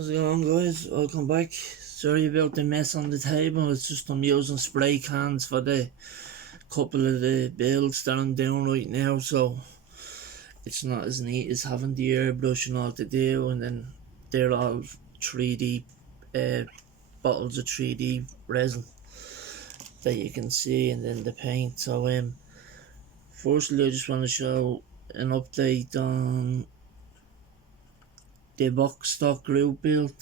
How's it going, guys? Welcome back. Sorry about the mess on the table. It's just I'm using spray cans for the couple of the builds that I'm doing right now, so it's not as neat as having the airbrush and all to do. And then they're all 3D bottles of 3D resin that you can see, and then the paint. So firstly, I just want to show an update on the box stock group build.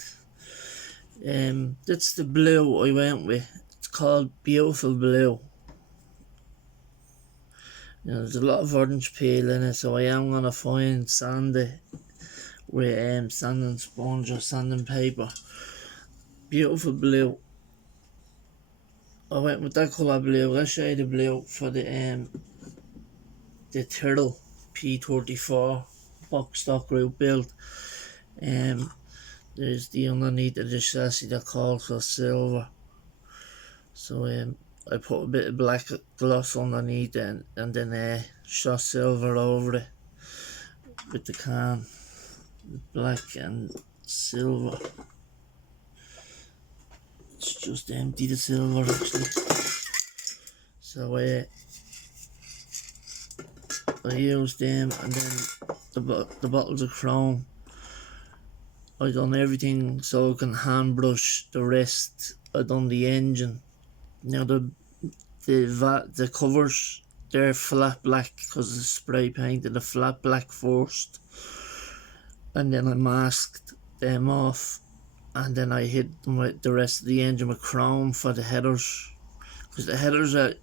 That's the blue I went with. It's called Beautiful Blue. There's a lot of orange peel in it, so I am gonna find sand it with sanding sponge or sanding paper. Beautiful Blue. I went with that colour blue, that shade of blue for the Turtle P34 box stock group build. There's the underneath of the chassis that calls for silver. So I put a bit of black gloss underneath and then shot silver over it with the can, black and silver. It's just empty, the silver actually. So I used them, and then the bottles of chrome. I done everything so I can hand brush the rest. I done the engine. Now the covers, they're flat black because the spray painted the flat black first, and then I masked them off, and then I hit them with the rest of the engine with chrome for the headers, because the headers are,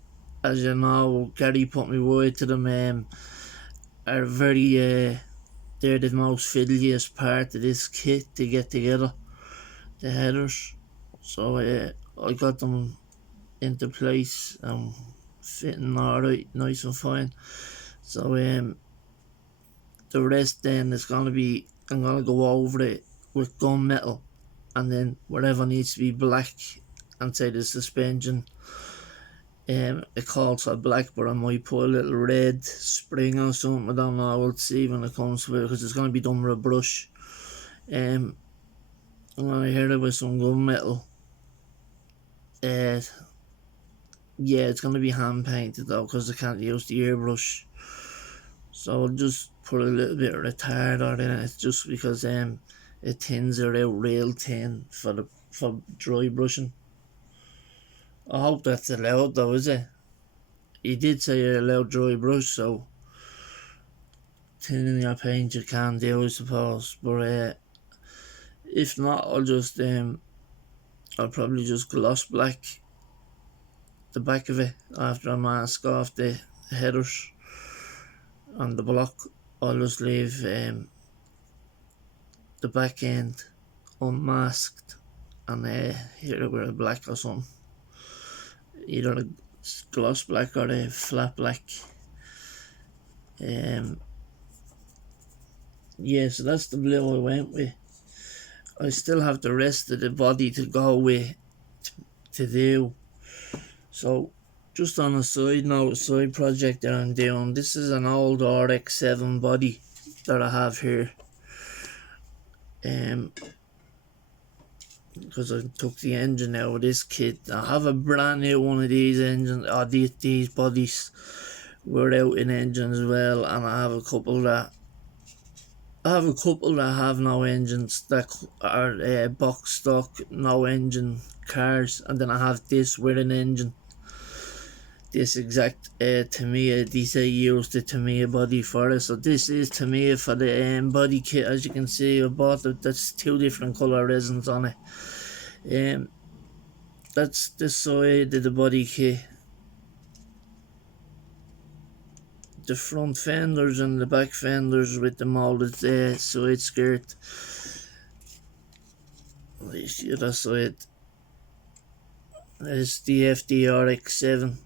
as you know, Gary put me word to them, are very they're the most fiddliest part of this kit to get together, the headers. So I got them into place and fitting alright, nice and fine. So the rest then is gonna be, I'm gonna go over it with gunmetal, and then whatever needs to be black, and say the suspension, it calls for black, but I might put a little red spring or something. I don't know, we'll see when it comes to it, because it's gonna be done with a brush. I'm gonna hit it with some gunmetal. Yeah, it's gonna be hand painted though, because I can't use the airbrush. So I'll just put a little bit of retarder in it, just because it thins it out real thin for dry brushing. I hope that's allowed though, is it? He did say you're allowed dry brush, so thinning your paint you can do, I suppose. But if not, I'll probably just gloss black the back of it after I mask off the headers and the block. I'll just leave the back end unmasked and hit it with a black or something, either a gloss black or a flat black. Yeah, so that's the blue I went with. I still have the rest of the body to go with to do. So just on a side note, side project that I'm doing, this is an old RX-7 body that I have here. Because I took the engine out of this kit. I have a brand new one of these engines, or these bodies were out in engine as well, and I have a couple that have no engines, that are box stock, no engine cars, and then I have this with an engine. This exact Tamiya, these used the Tamiya body for it. So this is Tamiya for the body kit. As you can see, I bought it. That's two different colour resins on it. That's the side of the body kit. The front fenders and the back fenders with the molded side skirt. You see that side. It's the FDRX7.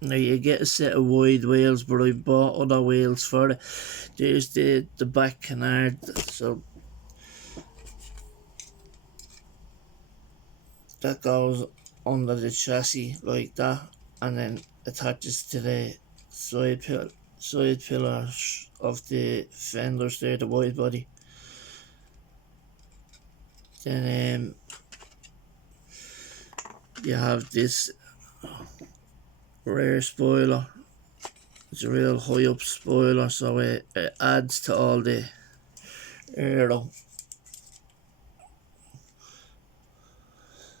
Now you get a set of wide wheels, but I bought other wheels for it. There's the back canard, so that goes under the chassis like that, and then attaches to the side pillars of the fenders there, the wide body. Then you have this rear spoiler. It's a real high up spoiler, so it adds to all the aero.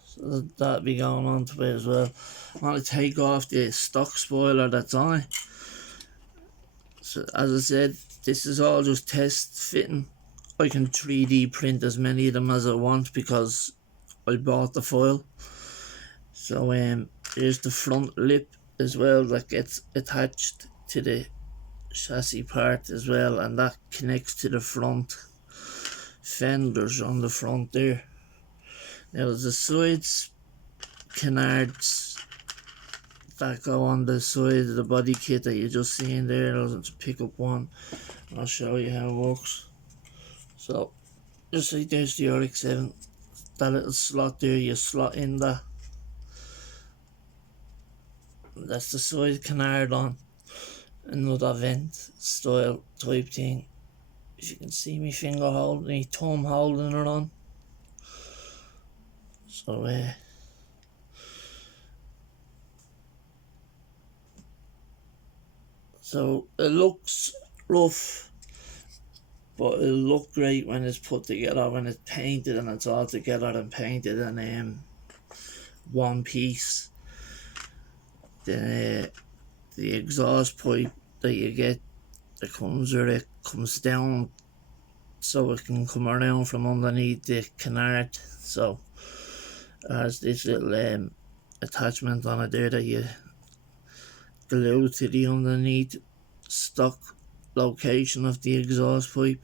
So that'll be going on to it as well. I'm going to take off the stock spoiler that's on it. So as I said, this is all just test fitting. I can 3D print as many of them as I want because I bought the foil. So here's the front lip as well that gets attached to the chassis part as well, and that connects to the front fenders on the front there. Now there's the sides canards that go on the side of the body kit that you just seen there. I'll just pick up one. I'll show you how it works. So just like there's the RX-7, that little slot there, you slot in that. That's the side canard on another vent style type thing. If you can see me finger holding, me thumb holding it on. So it looks rough, but it'll look great when it's put together, when it's painted and it's all together and painted in one piece. Then the exhaust pipe that you get that comes with it comes down so it can come around from underneath the canard. So it has this little attachment on it there that you glue to the underneath stock location of the exhaust pipe.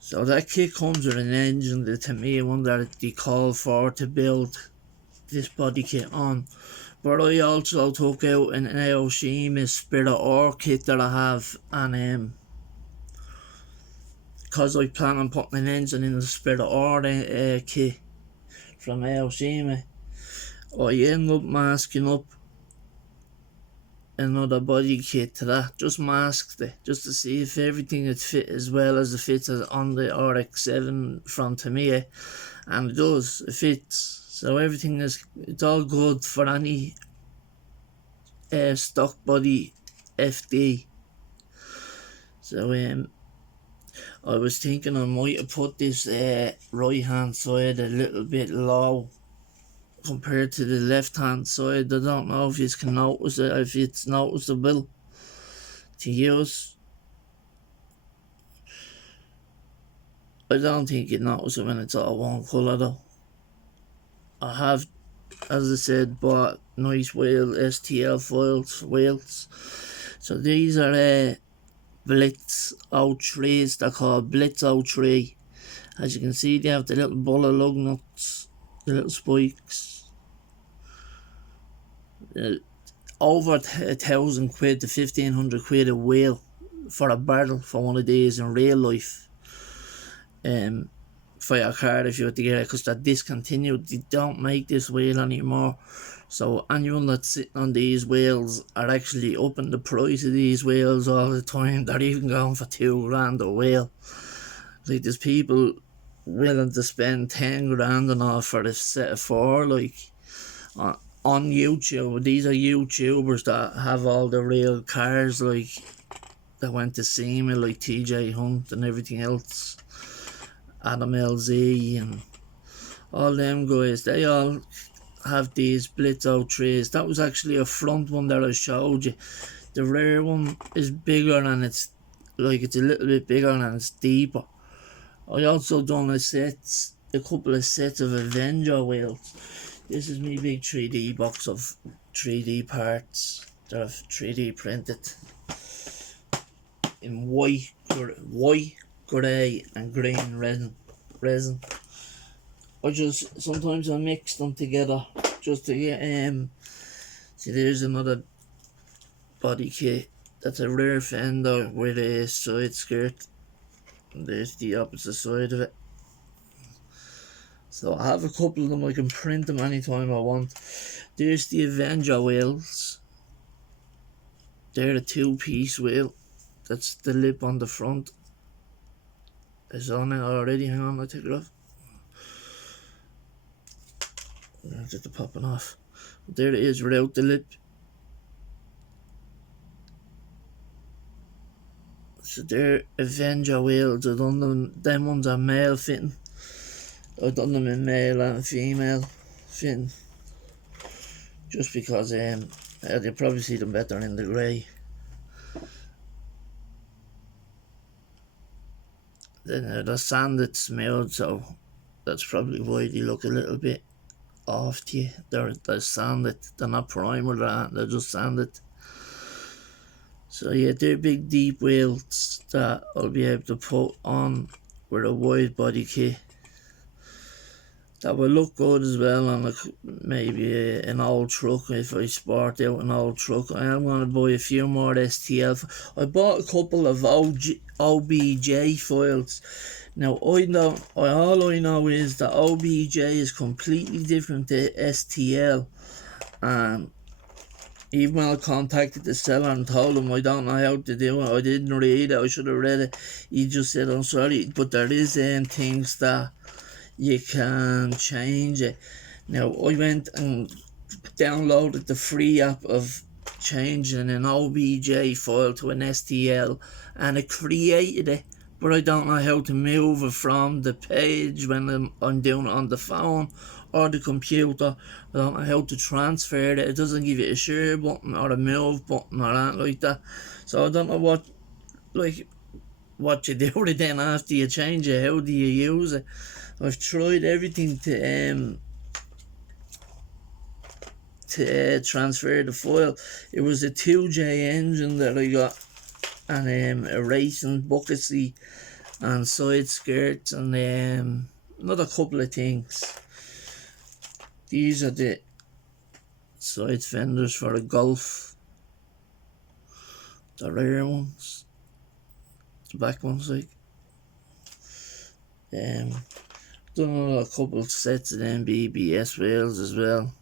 So that kit comes with an engine, the Tamiya one that they call for to build this body kit on. But I also took out an Aoshima Spirit Ore kit that I have, and because I plan on putting an engine in the Spirit Ore kit from Aoshima, I end up masking up another body kit to that, just masked it, just to see if everything would fit as well as it fits on the RX-7 from Tamiya, and it does, it fits. So everything it's all good for any stock body FD. So I was thinking I might have put this right hand side a little bit low compared to the left hand side. I don't know if you can notice it, if it's noticeable to use. I don't think you'd notice it when it's all one colour though. I have, as I said, bought nice wheel STL foils wheels. So these are Blitz 03s, they're called Blitz 03. As you can see, they have the little bullet lug nuts, the little spikes. Over 1,000 quid to 1,500 quid a wheel for a barrel for one of these in real life. For your car if you were to get it, because they're discontinued. They don't make this wheel anymore. So anyone that's sitting on these wheels are actually upping the price of these wheels all the time. They're even going for $2,000 a wheel. Like there's people willing to spend 10 grand and all for a set of 4, like on YouTube. These are YouTubers that have all the real cars, like that went to SEMA, like TJ Hunt and everything else, Adam LZ and all them guys. They all have these Blitz 03s. That was actually a front one that I showed you. The rear one is bigger and it's a little bit bigger and it's deeper. I also done a couple of sets of Avenger wheels. This is my big 3D box of 3D parts that I've 3D printed in white, grey and green resin. Sometimes I mix them together just to get see there's another body kit. That's a rear fender with a side skirt. And there's the opposite side of it. So I have a couple of them, I can print them anytime I want. There's the Avenger wheels. They're a 2-piece wheel. That's the lip on the front. It's on it already. Hang on, I'll take it off. Just the popping off. There it is without the lip. So they're Avenger wheels. I've done them ones are male fitting. I've done them in male and female fitting. Just because you'll probably see them better in the grey. Then they're sanded smooth, so that's probably why they look a little bit off to you. They're sanded. They're not primer, they're just sanded. So yeah, they're big deep wheels that I'll be able to put on with a wide body kit. That will look good as well on maybe an old truck. If I sport out an old truck, I am going to buy a few more STL. I bought a couple of OBJ foils. Now all I know is that OBJ is completely different to STL, and even when I contacted the seller and told him I don't know how to do it, I didn't read it, I should have read it, he just said, I'm sorry, but there is things that you can change it. Now I went and downloaded the free app of changing an OBJ file to an STL, and it created it, but I don't know how to move it from the page when I'm doing it on the phone or the computer. I don't know how to transfer it. It doesn't give you a share button or a move button or anything like that. So I don't know what you do with it then after you change it. How do you use it? I've tried everything to transfer the file. It was a 2J engine that I got, and a racing bucket seat and side skirts, and another couple of things. These are the side fenders for a Golf, the rear ones, the back ones done a couple of sets of them BBS wheels as well.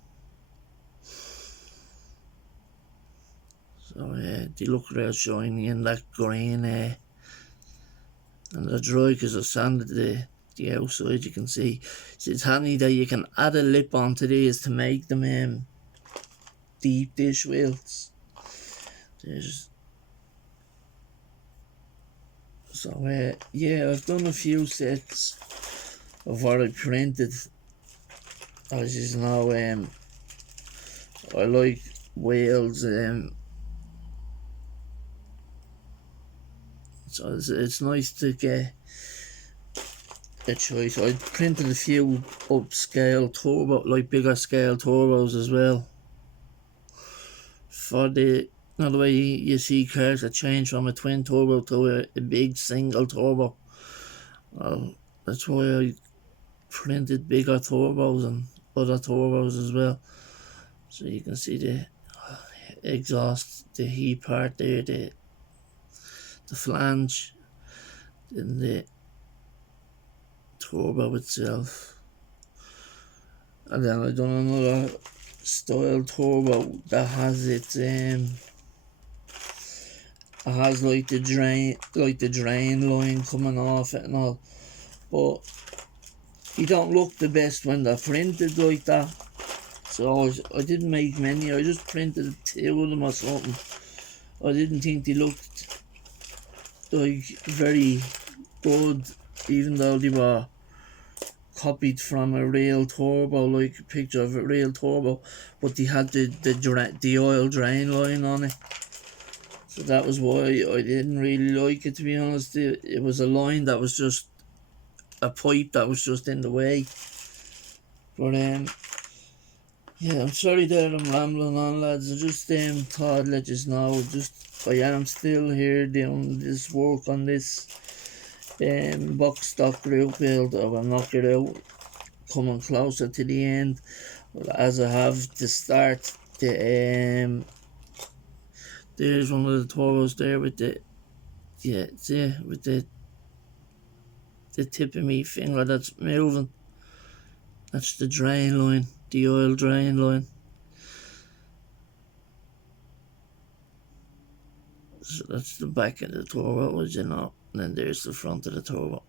So they look real shiny in that green, and they're dry because I've sanded the outside. You can see. So it's handy that you can add a lip onto these to make them deep dish wheels. Yeah, I've done a few sets of what I printed. As you know, I like wheels. So it's nice to get a choice. I printed a few upscale bigger scale turbos as well. For the way you see cars that change from a twin turbo to a big single turbo. Well, that's why I printed bigger turbos and other turbos as well. So you can see the exhaust, the heat part there, the flange, and the turbo itself. And then I done another style turbo that has it has like the drain line coming off it and all, but they don't look the best when they're printed like that. So I didn't make many. I just printed 2 of them or something. I didn't think they looked like very good, even though they were copied from a real turbo, like a picture of a real turbo, but they had the oil drain line on it. So that was why I didn't really like it, to be honest. It was a line that was just a pipe that was just in the way. But yeah, I'm sorry that I'm rambling on, lads. I just thought I'd let you know. I am still here doing this work on this box stock group build. I will knock it out, coming closer to the end. But as I have to start the there's one of the turbos there with with the tip of me finger that's moving. That's the drain line, the oil drain line. So that's the back of the turbo, as you know, and then there's the front of the turbo.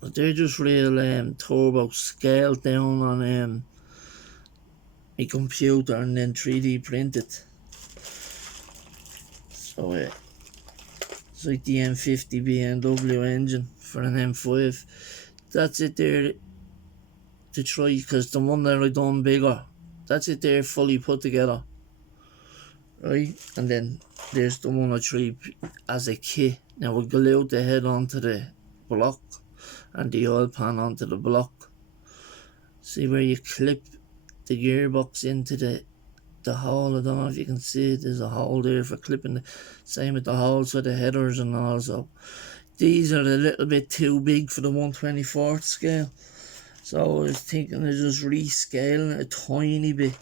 But they're just real turbo scaled down on my computer and then 3D printed. So it's like the M50 BMW engine for an M5. That's it there to try, because the one that I done bigger, that's it there fully put together, right? And then there's the one I tried as a kit. Now we glued the head onto the block and the oil pan onto the block. See where you clip the gearbox into the hole? I don't know if you can see it. There's a hole there for clipping. Same with the holes for the headers and all. So these are a little bit too big for the 1/24th scale. So I was thinking of just rescaling it a tiny bit.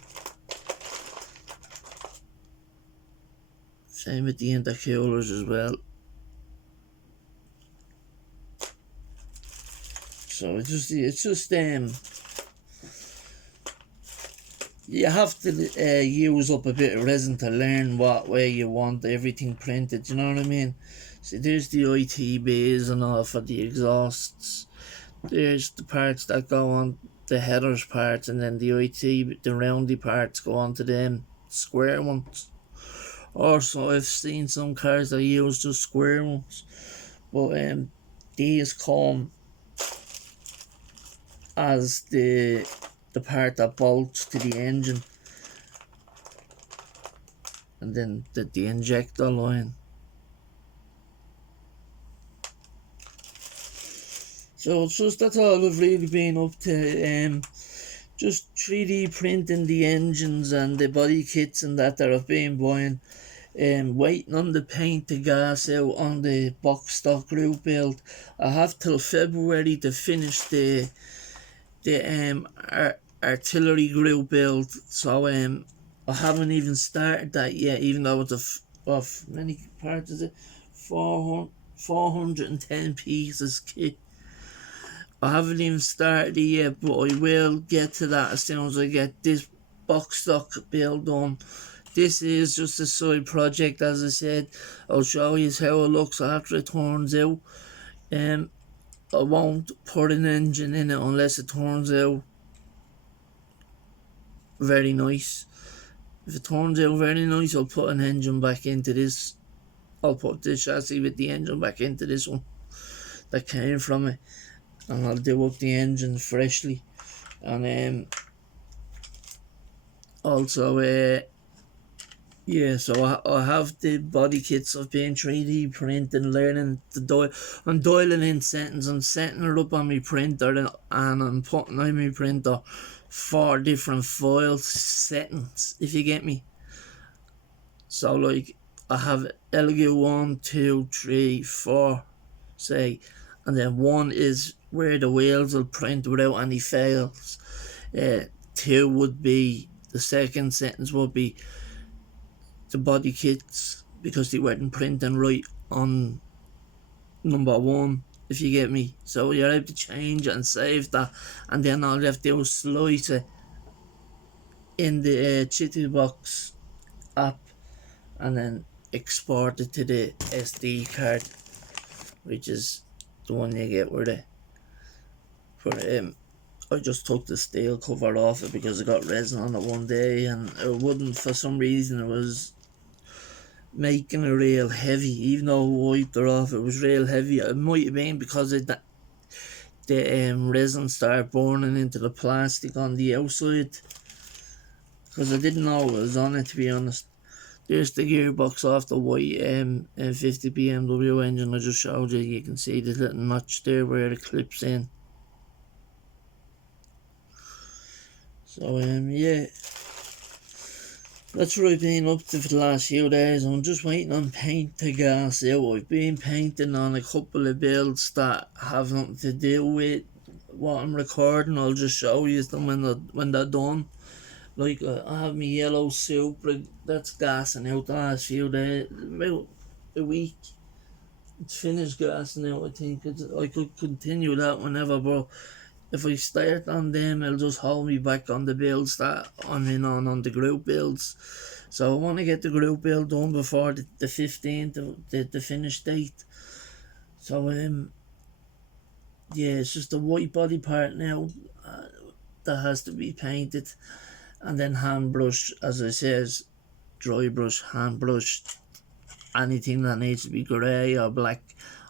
Same with the intercoolers as well. So it's just you have to use up a bit of resin to learn what way you want everything printed, you know what I mean? See, there's the IT bays and all for the exhausts. There's the parts that go on the headers parts, and then the IT, the roundy parts go onto them square ones. Also, I've seen some cars that use just square ones, but these come as the part that bolts to the engine, and then the injector line. So it's just, that's all I've really been up to, just 3D printing the engines and the body kits and that I've been buying, waiting on the paint to gas out on the box stock group build. I have till February to finish the artillery group build, so I haven't even started that yet, even though it's of many parts is it 410 pieces kit. I haven't even started it yet, but I will get to that as soon as I get this box stock build done. This is just a side project, as I said. I'll show you how it looks after it turns out. I won't put an engine in it unless it turns out very nice. If it turns out very nice, I'll put an engine back into this. I'll put this chassis with the engine back into this one that came from it, and I'll do up the engine freshly. And also yeah, so I have the body kits. I've been 3D printing, learning to dial. I'm dialing in settings. I'm setting it up on my printer, and I'm putting on my printer 4 different file settings, if you get me. So like, I have Elegoo 1, 2, 3, 4, say, and then 1 is where the wheels will print without any fails. 2 would be, the second sentence would be the body kits, because they weren't printing right on number 1, if you get me. So you're able to change it and save that, and then all you have to do is slice it in the Chittybox app and then export it to the SD card, which is the one you get with it. But I just took the steel cover off it because I got resin on it one day, and it wouldn't, for some reason, it was making it real heavy. Even though I wiped it off, it was real heavy. It might have been because of the resin started burning into the plastic on the outside, because I didn't know it was on it, to be honest. There's the gearbox off the white M50 BMW engine I just showed you. You can see the little notch there where it clips in. So yeah, that's what I've been up to for the last few days. I'm just waiting on paint to gas out. I've been painting on a couple of builds that have nothing to do with what I'm recording. I'll just show you them when they're done. Like, I have my yellow Supra that's gassing out the last few days, about a week. It's finished gassing out, I think. I could continue that whenever, but if I start on them, it'll just hold me back on the builds that I'm in on the group builds. So I want to get the group build done before the 15th, the finish date. So yeah, it's just the white body part now that has to be painted, and then hand brush, as I says, dry brush, hand brush, anything that needs to be grey or black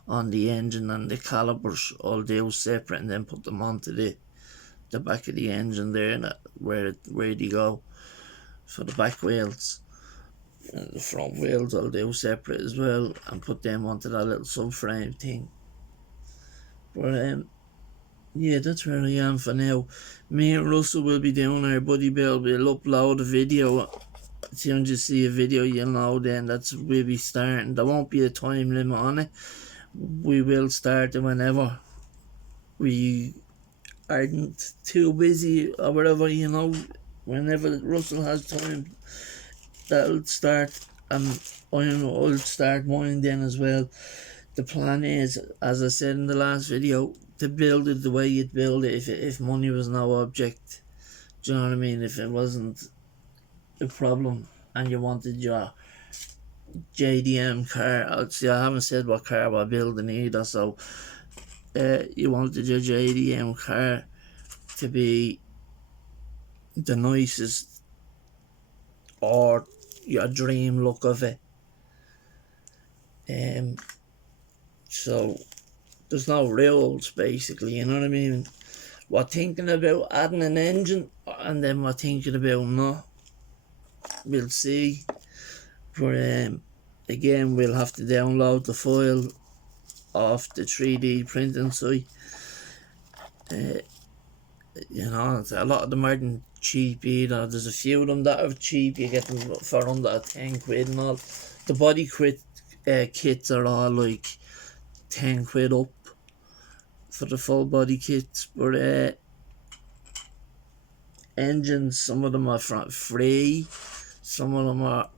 on the engine and the calipers, I'll do separate and then put them onto the back of the engine there, and where they go for the back wheels. And the front wheels I'll do separate as well and put them onto that little subframe thing. But yeah, that's where I am for now. Me and Russell will be doing our Buddy Bill. We'll upload a video. As soon as you see a video, you'll know then we'll be starting. There won't be a time limit on it. We will start it whenever we aren't too busy or whatever, you know. Whenever Russell has time, that'll start, and I'll start mine then as well. The plan is, as I said in the last video, to build it the way you'd build it if money was no object. Do you know what I mean? If it wasn't a problem and you wanted your JDM car, see, I haven't said what car we're building either, so you wanted your JDM car to be the nicest or your dream look of it. So there's no rules basically, you know what I mean? We're thinking about adding an engine, and then we're thinking about not. We'll see. But again, we'll have to download the file off the 3D printing site. You know, a lot of them aren't cheap either. There's a few of them that are cheap. You get them for under 10 quid and all. The body kits are all like 10 quid up for the full body kits. But engines, some of them are free. Some of them are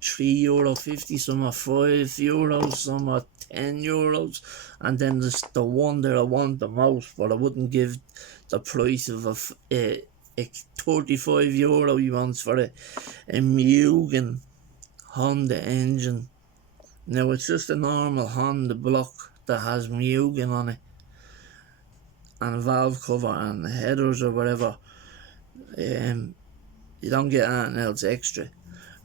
€3.50, some are €5, some are €10, and then there's the one that I want the most, but I wouldn't give the price of a €35 he wants for a Mugen Honda engine. Now it's just a normal Honda block that has Mugen on it, and a valve cover and headers or whatever. You don't get anything else extra.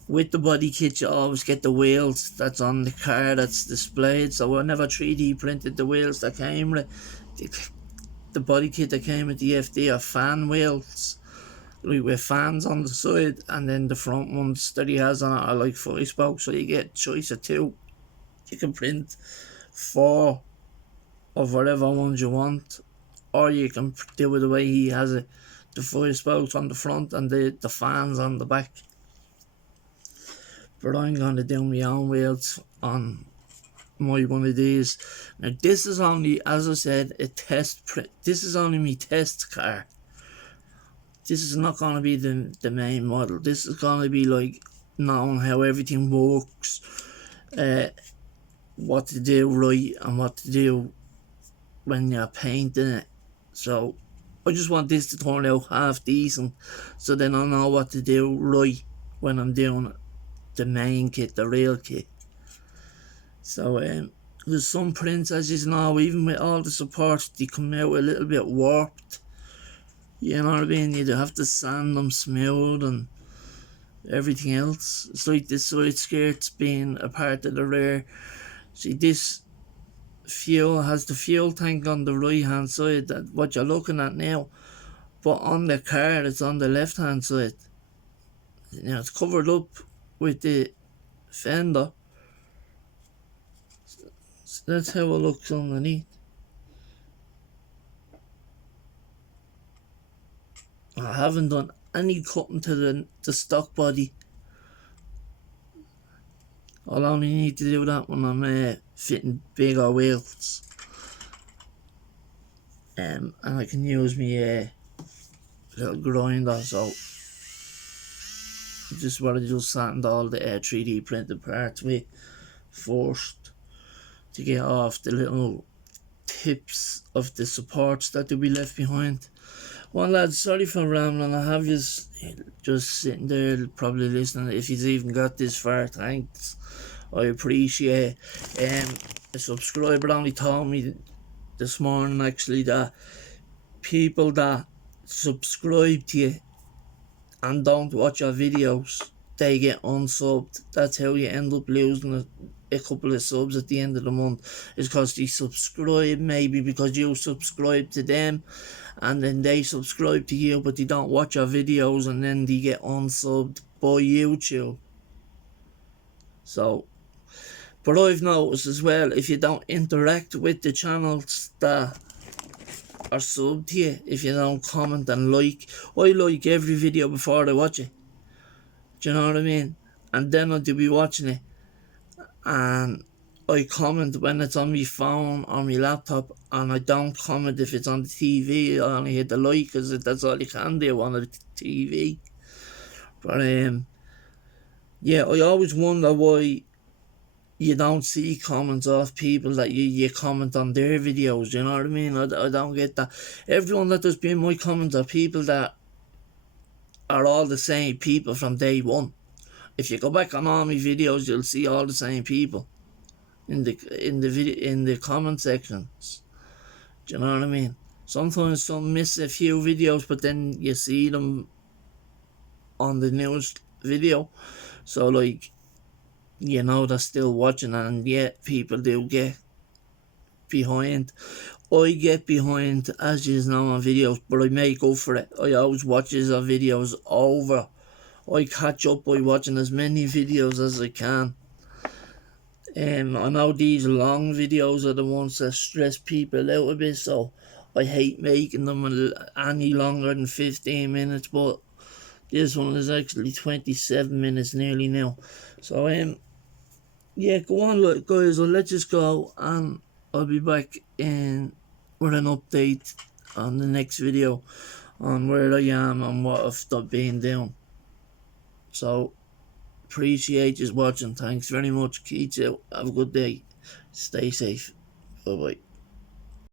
With the body kit, you always get the wheels that's on the car that's displayed. So I never 3D printed the wheels that came with the body kit that came with the FD are fan wheels, like with fans on the side, and then the front ones that he has on it are like 5-spoke. So you get choice of 2. You can print 4 of whatever ones you want, or you can do it the way he has it, the 5-spokes on the front and the fans on the back. But I'm going to do my own wheels on my one of these. Now this is only, as I said, a test print. This is only my test car. This is not going to be the main model. This is going to be like knowing how everything works, what to do right and what to do when you're painting it. So I just want this to turn out half decent, so then I know what to do right when I'm doing the main kit, the real kit. So there's some prints, as you know, even with all the supports, they come out a little bit warped. You know what I mean? You have to sand them smooth and everything else. It's like the side skirts being a part of the rear. See, this fuel has the fuel tank on the right hand side, that what you're looking at now, but on the car it's on the left hand side. You know, it's covered up with the fender. So that's how it looks underneath. I haven't done any cutting to the stock body. I'll only need to do that when I'm fitting bigger wheels. And I can use my little grinder, so this is what I just sand all the 3D printed parts with first to get off the little tips of the supports that will be left behind. Well lads, sorry for rambling. I have you just sitting there probably listening. If you've even got this far, thanks, I appreciate it. A subscriber only told me this morning actually that people that subscribe to you and don't watch your videos, they get unsubbed. That's how you end up losing a couple of subs at the end of the month, is because they subscribe, maybe because you subscribe to them, and then they subscribe to you, but they don't watch your videos, and then they get unsubbed by YouTube. So, but I've noticed as well, if you don't interact with the channels that are subbed to you, if you don't comment and like, I like every video before I watch it. Do you know what I mean? And then I'll be watching it, and I comment when it's on my phone or my laptop, and I don't comment if it's on the TV. I only hit the like because that's all you can do on the TV. But yeah, I always wonder why you don't see comments of people that you comment on their videos. You know what I mean? I don't get that. Everyone that does be in my comments are people that are all the same people from day one. If you go back on all my videos, you'll see all the same people in the comment sections. Do you know what I mean? Sometimes some miss a few videos, but then you see them on the newest video. So like, you know, they're still watching, and yet people do get behind. I get behind, as you know, on videos, but I make up for it. I always watch his videos over. I catch up by watching as many videos as I can. I know these long videos are the ones that stress people out a bit, so I hate making them any longer than 15 minutes, but this one is actually 27 minutes nearly now. So yeah, go on guys, I'll let you go, and I'll be back in with an update on the next video on where I am and what I've been doing. So appreciate you watching. Thanks very much. Keep out. Have a good day. Stay safe. Bye bye.